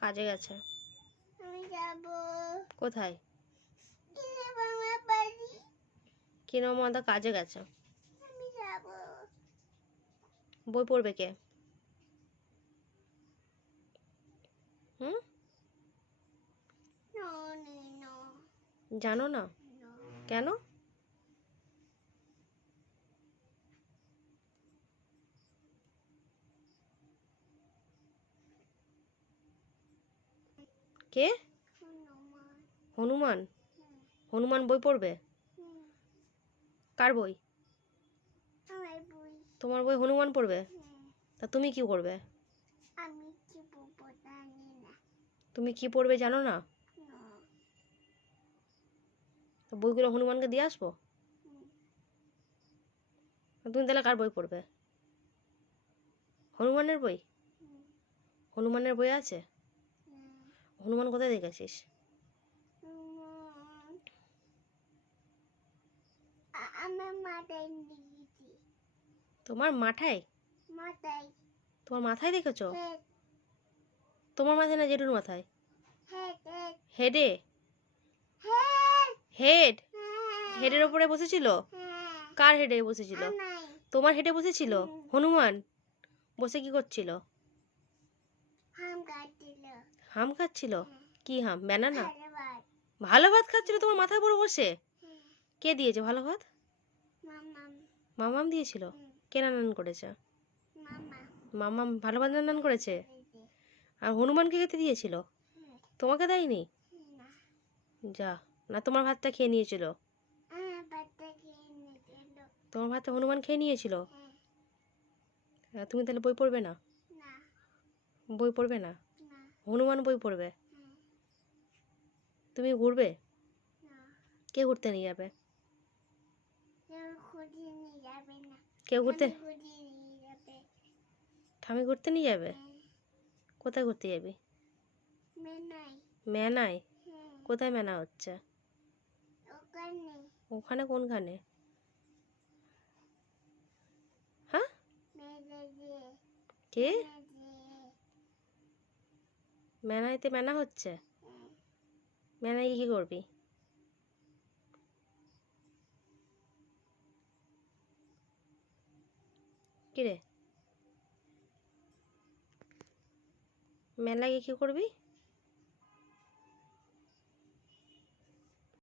কাজে গেছে। আমি যাব কোথায়? মামা বাড়ি। কিনো মাদা কাজে গেছে। আমি যাব। বই পড়বে কে? হুম, জানো না কেন? কে? হনুমান। হনুমান বই পড়বে? কার বই? আমার বই। তোমার বই হনুমান পড়বে? তা তুমি কি করবে? আমি কি পড়বো জানি না। তুমি কি পড়বে জানো না? তো বইগুলো হনুমানকে দিয়ে আসবো? তুমি তাহলে কার বই পড়বে? হনুমানের বই? হনুমানের বই আছে? হনুমান কোথায় দেখেছিস? আমার মাথায় দিয়েছি। তোমার মাথায়? মাথায়। তোমার মাথায় দেখেছো? হেড। তোমার মাথায় না জেঠুর মাথায়? হেড। হেডে? হেড। হেড? হেডের ওপরে বসেছিল? হ্যাঁ। কার হেডে বসেছিল? নাই। তোমার হেডে বসেছিল? হনুমান বসে কি করছিল? হাম খাচ্ছিল। হাম খাচ্ছিল? কি হাম? ব্যানানা? ভাত। ভালো ভাত খাচ্ছিল তোমার মাথার উপরে বসে? হ্যাঁ। কে দিয়েছে ভালো ভাত? মামাম। মামাম দিয়েছিল? কে রান্না করেছে? মামা। মামাম ভালো ভাত রান্না করেছে? আর হনুমানকে খেতে দিয়েছিল? তোমাকে দেয়নি? না। যা, না তোমার ভাতটা খেয়ে নিয়েছিল? ভাতটা খেয়ে নিয়েছিল। তোমার ভাতটা হনুমান খেয়ে নিয়েছিল? হ্যাঁ। তুমি তাহলে বই পড়বে না? না। বই পড়বে না? না। হনুমান বই পড়বে? হ্যাঁ। তুমি ঘুরবে? না। কে ঘুরতে নিয়ে যাবে? কেউ ঘুরতে নিয়ে যাবে না। কেউ ঘুরতে? আমি ঘুরতে নিয়ে যাবে। ঠামি ঘুরতে নিয়ে যাবে? হ্যাঁ। কোথায় ঘুরতে যাবি? মেনাই। মেনায়? হ্যাঁ। কোথায় মেনা হচ্ছে? ওখানে। ওখানে কোনখানে? হ্যাঁ? মেজে। কে? মেজে। মেনাইতে মেনা হচ্ছে? হ্যাঁ। মেনায় কি করবি? কিরে, মেলায় গিয়ে কি করবি?